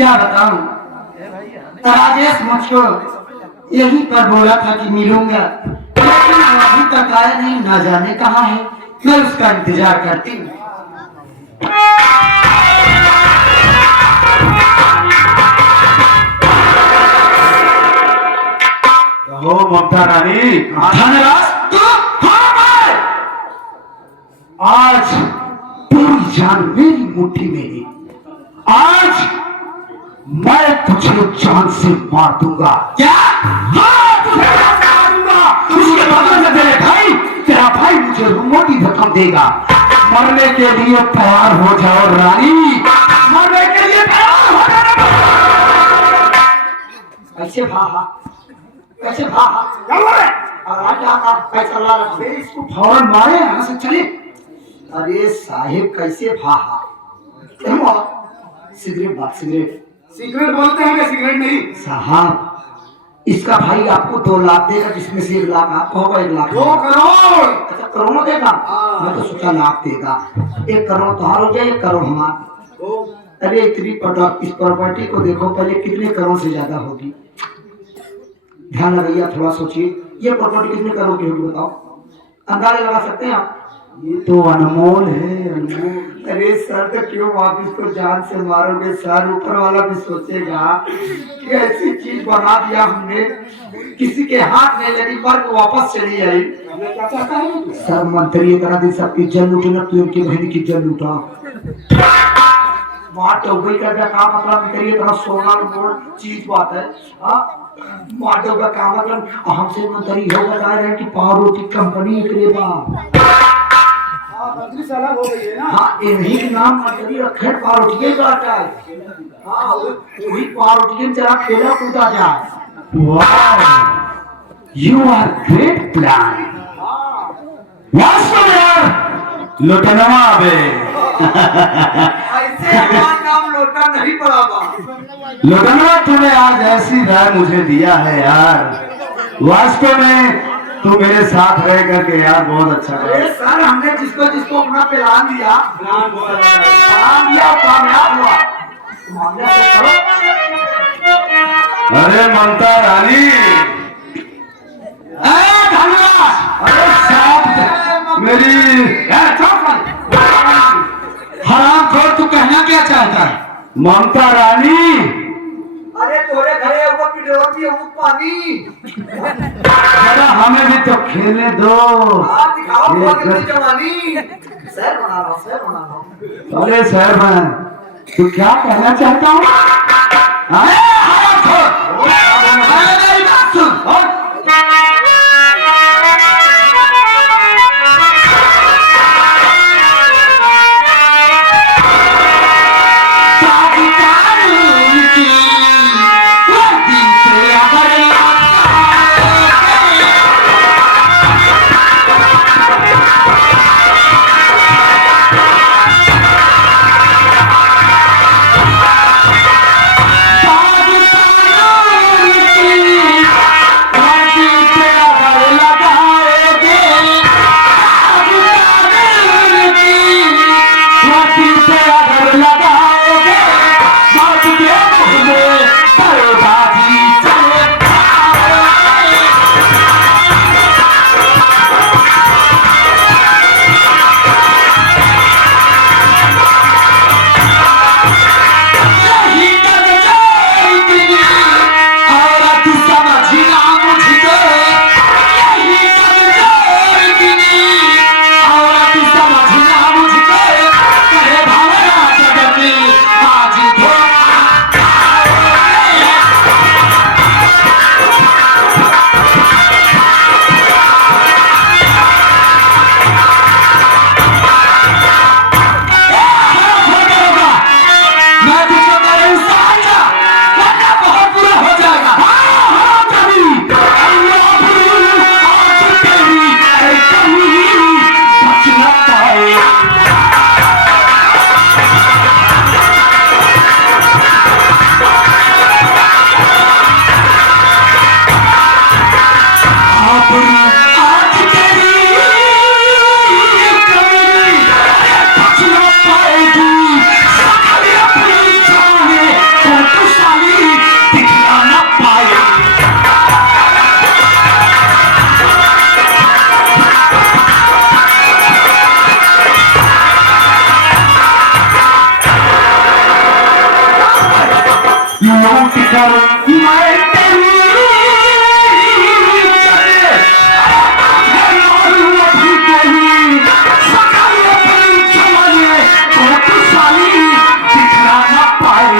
क्या बताऊं, राजेश मुझको यहीं पर बोला था कि मिलूंगा, लेकिन अभी तक आया नहीं, ना जाने कहाँ है। मैं उसका इंतजार करती हूँ। हो ममता रानी, धनराज तू हाँ, आज पूरी जान मेरी मुट्ठी में है। आज मैं तुझे जान से मार दूंगा। क्या? हाँ, तुझे जान से मार दूंगा। उसके बदले में तेरा भाई मुझे मोटी रकम देगा। मरने के लिए तैयार हो जाओ रानी, मरने के लिए तैयार हो जाओ। कैसे भागा, कैसे भागा, कैसा ला रहा है? इसको फौरन मारे, यहाँ से चले। अरे साहिब कैसे भागा? सिगरेट बात, सिगरेट बोलते हैं, सिगरेट नहीं साहब। इसका भाई आपको 2 लाख देगा, जिसमें से 1 लाख आपको होगा, 1 लाख 2 करोड़। अच्छा करोड़ देगा? मैं तो सोचा लाख देगा। 1 करोड़ तो हार हो जाए, 1 करोड़ हमारा। अरे इतनी इस प्रॉपर्टी को देखो, पहले कितने करोड़ से ज्यादा होगी। ध्यान लगाइए, थोड़ा सोचिए, ये प्रॉपर्टी कितने करोड़ की होगी बताओ, अंदाजा लगा सकते हैं आप? ये तो अनमोल है, अनमोल। अरे सर, तो क्यों आप इसको जान से मारोगे सर? ऊपर वाला भी सोचेगा कि ऐसी चीज बना दिया हमने, किसी के हाथ में लगी पर वापस चली आई। क्या चाहता है सर? मंत्री तरह दिन सबकी जल लूटे ना, तू उनकी बहन की जल लूटा। माटोगई का क्या मतलब? मंत्री तरह सोना मोड़ चीज बात है। माटो का काम मतलब हमसे मंत्री हो बता रहे हैं कि पावरों की कंपनी के लिए अलग हो गई है ना। हाँ, इन्हीं के नाम मंत्री रखे, पारोटिये काटा है। हाँ, वही पारोटिये जरा खेला कूदा जाए। वाह, यू आर ग्रेट प्लान। वास्तव में यार लोटनवा बे। ऐसे हमारा नाम लोटा नहीं पड़ा बा। लोटनवा तूने आज ऐसी राय मुझे दिया है यार, वास्तव में तू मेरे साथ रह करके यार बहुत अच्छा है। अरे सर, हमने जिसको जिसको अपना प्लान दिया, प्लान दिया, कामयाब हुआ। मामला तो करो। अरे ममता रानी, धन्यवाद। अरे साहब मेरी हराम खोर, तू कहना क्या चाहता है? ममता रानी, अरे तोरे घरे वो पिडोरी वो पानी। जरा हमें भी तो खेलने दो। दिखाओ वो कितनी जवानी। सर बना रहा हूं, सर बना रहा हूं। अरे सर मैं तू क्या कहना चाहता हूँ? हराम खोर, मेरी बात सुन। लौट कर मैं तेरी चले अभी कोई सकल अपनी चमने तो तू साली दिखला ना पाए।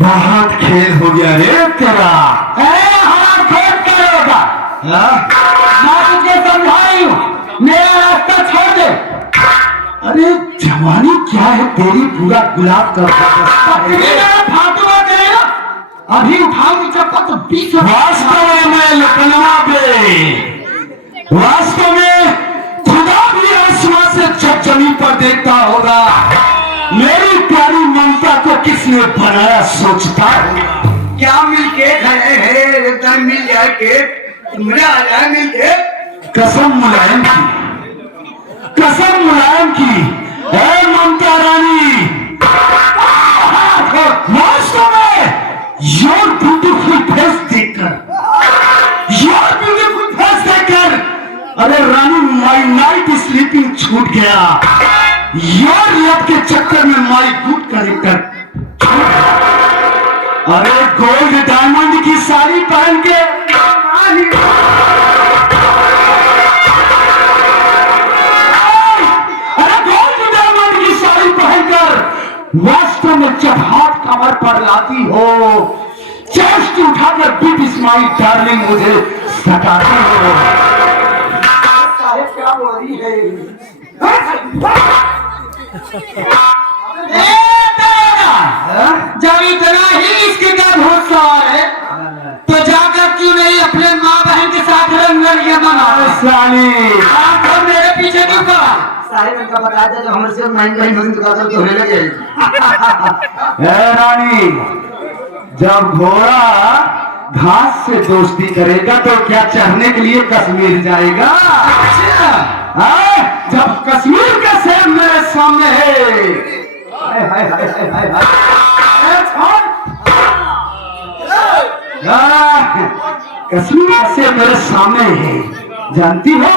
बहुत खेल हो गया रे तेरा। हमारा खेल क्या होगा? मैं तुझे समझाई हूँ, मेरा रास्ता छोड़ दे। अरे जवानी क्या है तेरी, पूरा गुलाब का फाटुआ करेगा, अभी उठाऊंगी चप्पल तो 20। वास्तव में लखनऊ पे वास्तव में खुदा भी आसमां से जब जमीन पर देखता होगा मेरी प्यारी ममता को किसने बनाया सोचता होगा। क्या मिल केक है एकदम मिल जाए केक, मजा आ जाए मिल केक। कसम मुलायम की, कसम मुलायम की, ए ममता रानी, वास्तव में योर ब्यूटीफुल फेस देखकर, योर ब्यूटीफुल फेस देखकर अरे रानी माई नाइट स्लीपिंग छूट गया। योर लव के चक्कर में माई गुड करेक्टर। अरे गोल्ड डायमंड की साड़ी पहन के वास्तव में जब हाथ कमर पर लाती हो, चेस्ट उठाकर बिग स्माइल डार्लिंग मुझे सताती हो। क्या बोल रही है? जब इतना ही इसके अंदर भरोसा है तो जाकर क्यों नहीं अपने माँ बहन के साथ रंगलिया मना? मेरे पीछे क्यों पड़ा? सारे मन का बता दे जो हमारे से महंगा ही मदद का करके होने लगे। रानी, जब घोड़ा घास से दोस्ती करेगा तो क्या चढ़ने के लिए कश्मीर जाएगा? जब कश्मीर का शेर मेरे सामने है, कश्मीर का शेर मेरे सामने है, जानती हो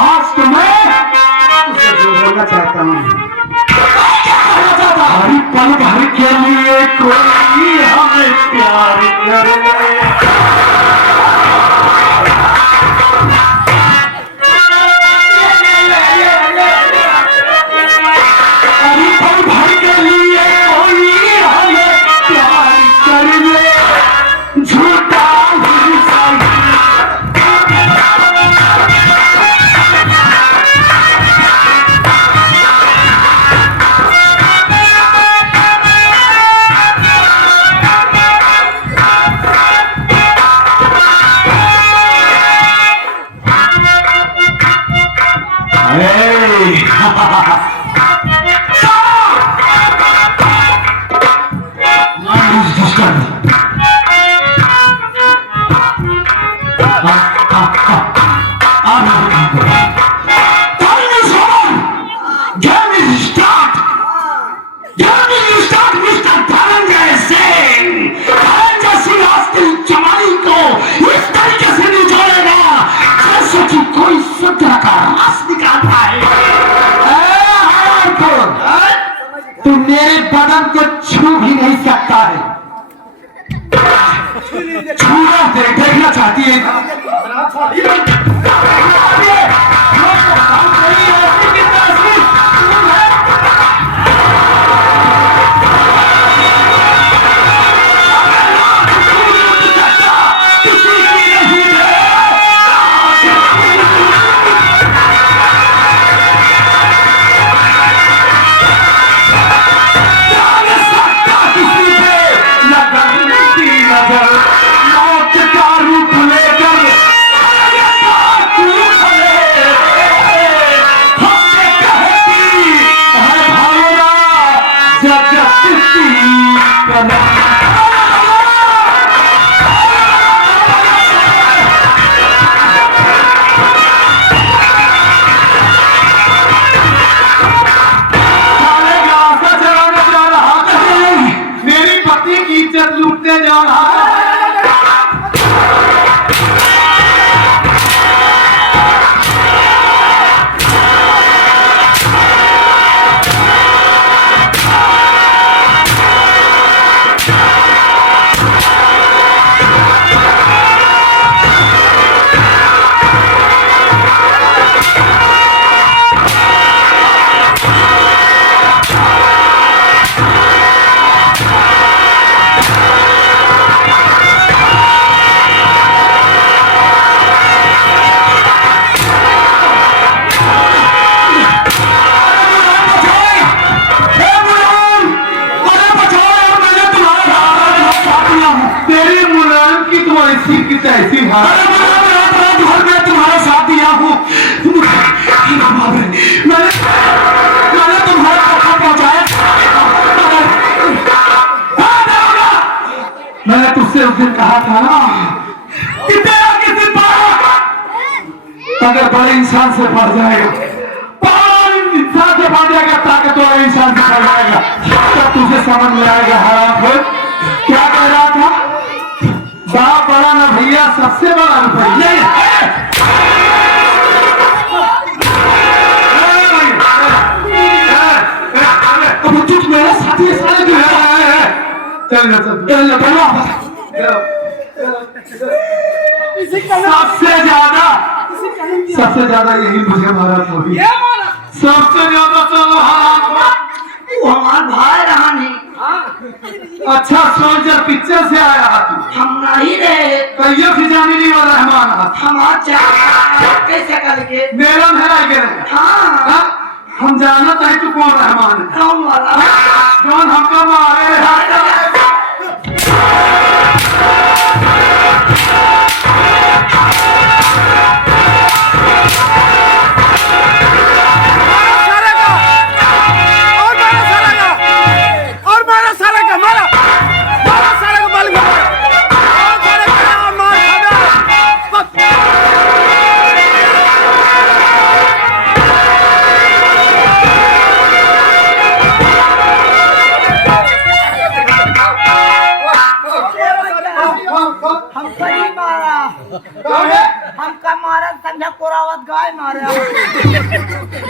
आज तो मैं उसे जो बोलना चाहता हूँ। हरी पल भर के लिए कोई हमें प्यार करे, हरी पल भर के लिए कोई हमें प्यार कर ले, झूठा ही सही। तू मेरे बदन को छू भी नहीं सकता है। छूना देखना चाहती है। मौत का रूप लेकर है। अरे रात भर में तुम्हारे साथ दिया हूँ, मैंने तुम्हारा पता पहुंचाया। मैंने तुझसे उस दिन कहा था ना कि तेरा किसी अगर बड़े इंसान से बढ़ जाएगा, बड़े इंसान से बढ़ जाएगा, ताकत वाले इंसान से बढ़ जाएगा, तब तुझे समझ में आएगा। हराम खोर क्या कह रहा था? बाप बड़ा ना भैया, सबसे बड़ा भैया। अब तुझ मेरे साथी सारे चल सबसे ज्यादा यही मुझे मारा थोड़ी, सबसे ज्यादा वो हमार भाई रहा नहीं। अच्छा सोल्जर पिक्चर से आया तू? हम नहीं रहे, कहियो खिजानी नहीं वाला रहमान हमार कैसे करके मेरा है। हाँ हम जानत है तू कौन रहमान है, कौन वाला कौन हमको मारे। हमका मारा समझा कोरावत गाय मारा।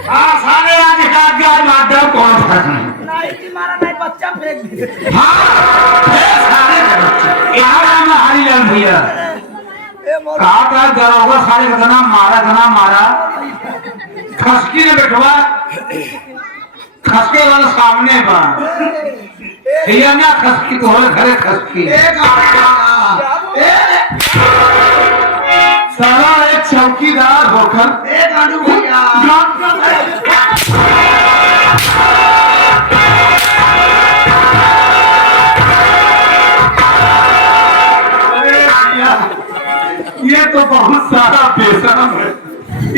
हाँ सारे आज एक गाय मार दो, कौन फर्क नहीं कि मारा नहीं, बच्चा फेंक दिया। हाँ सारे यार हम हरिलाल भैया कहा था दरोगा सारे गना मारा खसकी ने बैठवा खसके वाला सामने बा भैया ना खसकी तो हो घरे खसकी सारा एक चौकीदार होकर एक आलू भैया ये तो बहुत सारा बेशरम है,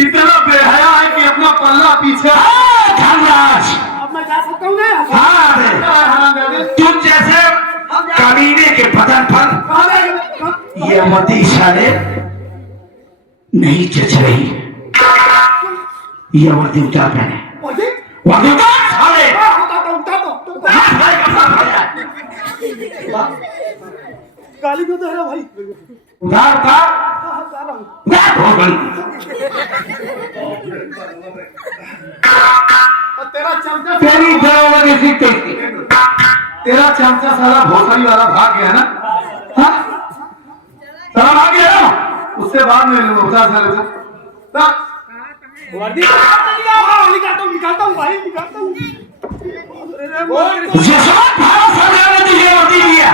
इतना बेहया है कि अपना पल्ला पीछे। धनराज अब मैं जा सकता हूँ ना? हाँ तुम जैसे कमीने के बदन पर ये मती साले नहीं जच रही। ये वर्दी उतार पहने, वर्दी उतार साले। गाली क्यों दे रहा भाई? उधार का उधार हो गई। तेरा चमचा तेरी दरोगा की टेस्टी, तेरा चमचा साला भोसड़ी वाला भाग गया ना? हाँ साला भाग गया ना, उससे बाद में उधार साले का वर्दी निकालता हूँ भाई, निकालता हूँ। यशवंत भारत सरकार ने तुझे वर्दी दिया,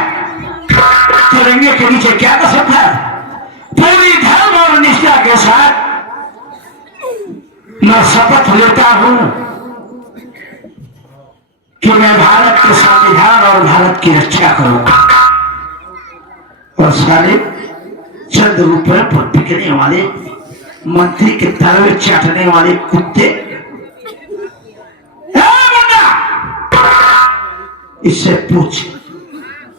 तिरंगे के नीचे क्या कसम है? पूरी धर्म और निष्ठा के साथ मैं शपथ लेता हूं कि मैं भारत के संविधान और भारत की रक्षा करूंगा। और सारे चंद रुपए पर बिकने वाले मंत्री के तलवे चाटने वाले कुत्ते, इससे पूछ,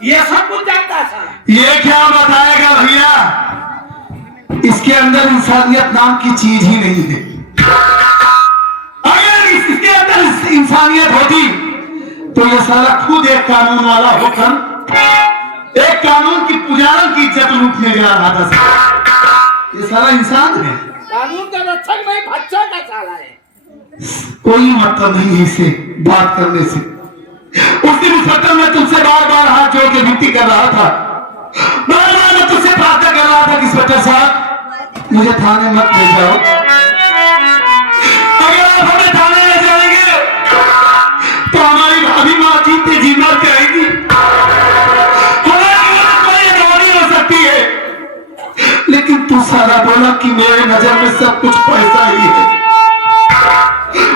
ये सब कुछ जानता है। ये क्या बताएगा भैया? इसके अंदर इंसानियत नाम की चीज ही नहीं है। अगर इसके अंदर इंसानियत होती तो ये साला खुद एक कानून वाला होकर एक कानून की पुजारन की इज्जत लूटने जा रहा था। ये साला इंसान है, कानून का रक्षक नहीं, बच्चा का साला है। कोई मतलब नहीं है इसे बात करने से। उस दिन इंस्पेक्टर में तुमसे बार बार हाथ जोड़ के विनती कर रहा था, बार बार मैं तुझसे प्रार्थना कर रहा था कि इंस्पेक्टर साहब मुझे थाने मत ले जाओ। अगर आप हमें थाने ले जाएंगे तो हमारी भाभी माँ जीते जी मर जाएगी, हमारी कोई गवाही हो सकती है। लेकिन तू सारा बोला कि मेरे नजर में सब कुछ पैसा ही है,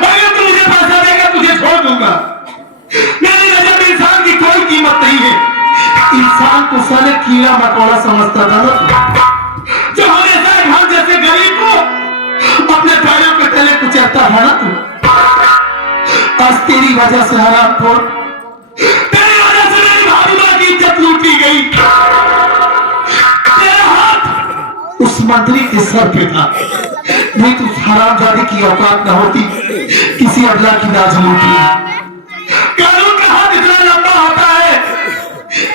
अगर तू मुझे पैसा देगा तुझे छोड़ दूंगा। मेरी नजर में इंसान की कोई कीमत नहीं है। इंसान को साले कीड़ा मकोड़ा समझता था ना, जो वजह से हरामखोर, तेरी वजह से मेरी भाभी माँ की इज्जत लूटी गई। तेरा हाथ उस मंत्री के सर पे था, नहीं तो उस हरामजादी की औकात न होती किसी अबला की लाज लूटी। कानून का हाथ इतना लंबा होता है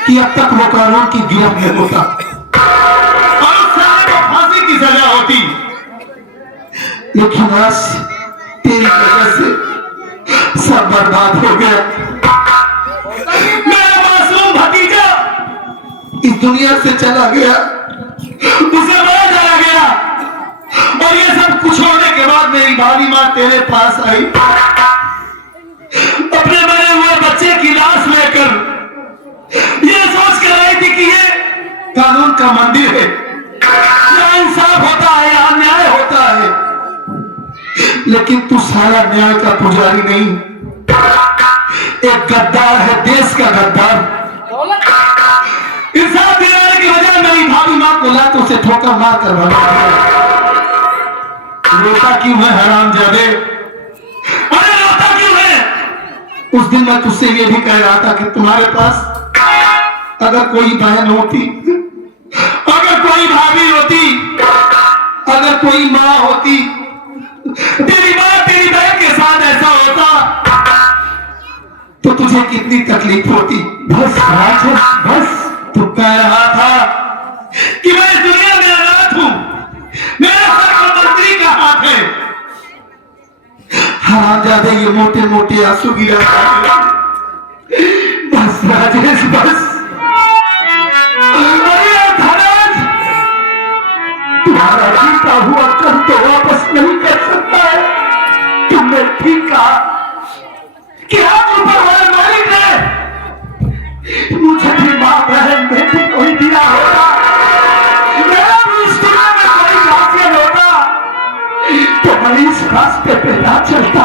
कि अब तक वो कानून की गिरफ्त में होता और उस साले को फांसी की सजा होती। लेकिन आज तेरी वजह से सब बर्बाद हो गया। मेरा मासूम भतीजा इस दुनिया से चला गया, उसे मारा चला गया, और ये सब कुछ होने के बाद मेरी भाभी माँ तेरे पास आई, अपने मरे हुए बच्चे की लाश लेकर, ये सोच कर आई थी कि ये कानून का मंदिर है, यहाँ इंसाफ होता है, यहाँ न्याय होता है। लेकिन तू सारा न्याय का पुजारी नहीं, एक गद्दार है, देश का गद्दार। इंसाफ दिलाने की वजह मेरी भाभी माँ को लातों से ठोकर मार कर भगा दिया। रोता क्यों है हरामजादे? अरे रोता क्यों है? उस दिन मैं तुझसे ये भी कह रहा था कि तुम्हारे पास अगर कोई बहन होती, अगर कोई भाभी होती, अगर कोई माँ होती, तेरी माँ तेरी बहन के साथ ऐसा होता तो तुझे कितनी तकलीफ होती। बस राजेश, बस। तू कह रहा था कि मैं इस दुनिया में अनाथ हूं, मेरे सर पर मंत्री का हाथ है। हरामजादे ये मोटे मोटे आंसू गिरा। बस राजेश, बस। अरे धनराज, तुम्हारा जीता हुआ कल तो वापस नहीं कर सकता है। तुमने ठीक कहा कि आज ऊपर वाले मालिक ने मुझे भी मां बहन बेटी को ही दिया होगा, मेरा भी इस दुनिया में कोई काफिल होता तो मैं इस रास्ते पे ना चलता।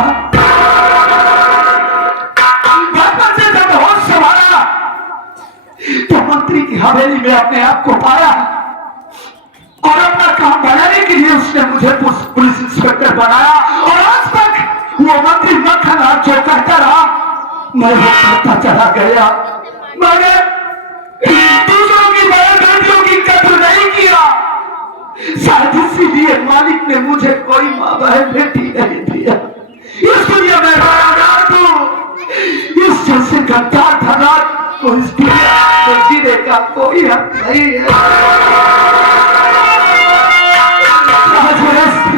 बचपन से जब होश संभाला तो मंत्री की हवेली में अपने आप को पाया और अपना काम बनाने के लिए उसने मुझे पुलिस इंस्पेक्टर बनाया, और आज तक वो मंत्री मक्खन हाथ जो कहता रहा मैं वो करता चला गया। मैंने दूसरों की बहन बेटियों की कदर नहीं किया, शायद इसीलिए मालिक ने मुझे कोई माँ बहन बेटी नहीं दिया। इस दुनिया में अनाथ हूँ, इस जैसे गद्दार धनराज को इस दुनिया में जीने का कोई हक नहीं है।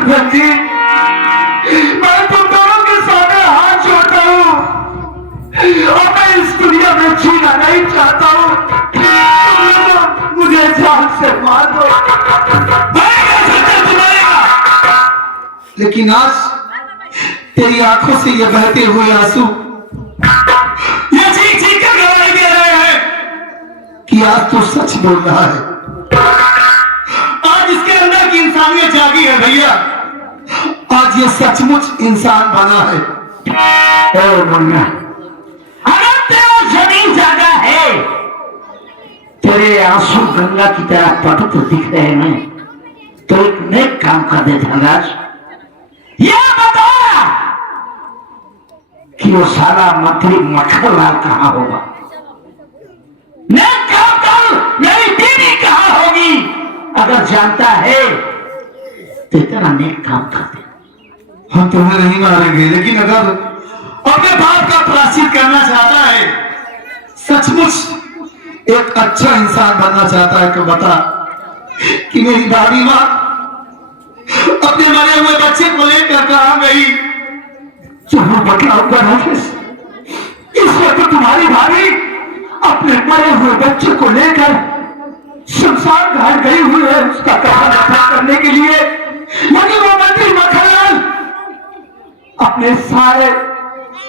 रंजीत, मैं तुम दोनों के सामने हाथ जोड़ता हूँ और मैं इस दुनिया में जीना नहीं चाहता हूँ। मुझे जान से मार दो। लेकिन आज तेरी आंखों से ये बहते हुए आंसू ये चीख चीख कर गवाही दे रहे हैं कि आज तू सच बोल रहा है। आज इसके अंदर की इंसानियत जागी है भैया, आज ये सचमुच इंसान बना है। अगर तेरा जमीन जागा है, तेरे आंसू गंगा की तरह पवित्र दिख रहे हैं, तो एक नेक काम कर दे धनराज। यह बता कि वो सारा मंत्री मक्खनलाल कहाँ होगा? नेक काम कर, मेरी बीवी कहाँ होगी? अगर जानता है तो इतना नेक काम कर दे। हम तुम्हें नहीं मारेंगे, लेकिन अगर अपने बाप का प्रायश्चित करना चाहता है, सचमुच एक अच्छा इंसान बनना चाहता है, तो बता कि मेरी भाभी माँ अपने मरे हुए बच्चे को लेकर कहाँ गई? जरूर बतलाऊंगा राजेश। इस वक्त तुम्हारी भाभी अपने मरे हुए बच्चे को लेकर शमशान घाट गई हुई है उसका कफन दफन करने के लिए। लेकिन वो मंत्री मक्खनलाल अपने सारे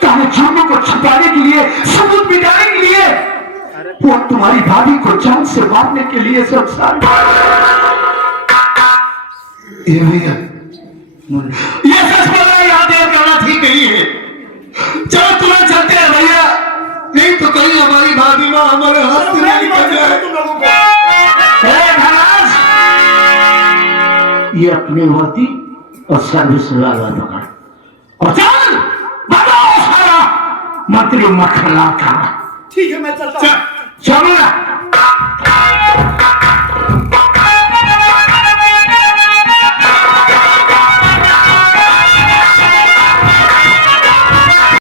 काले जुर्मों को छुपाने के लिए, सबूत मिटाने के लिए, वो तुम्हारी भाभी को जान से मारने के लिए शमशान ये भैया, ये सच बोल रहा है, यहाँ देर करना ठीक नहीं है। चलो तुरंत चलते हैं भैया, नहीं तो कहीं हमारी भाभी माँ हमारे हाथ से नहीं निकल जाए। तुम लोगों को ये अपनी वर्दी और सर्विस वाला पकड़ और चल भगाओ सारा। मंत्री मखला था। ठीक है मैं चलता हूँ। चलो ना।